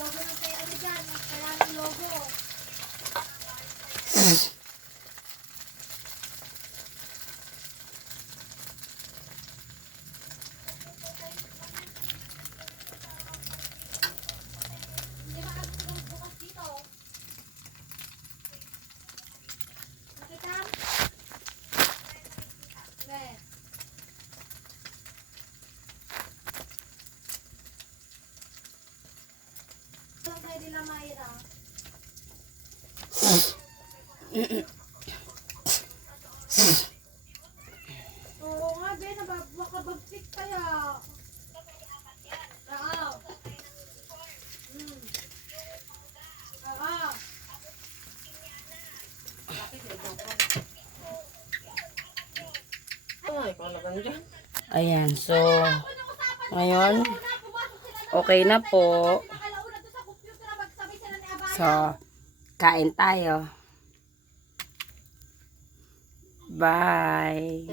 Logo ng kaya ano dyan, kailangan logo. Hindi makakagulong bukas dito. Nakita? Okay. Lang tayo nila Mayra. Oo nga, be, nakabagtik kaya. Oo. Oo. Ayan, so, ngayon, okay na po. So, kain tayo. Bye.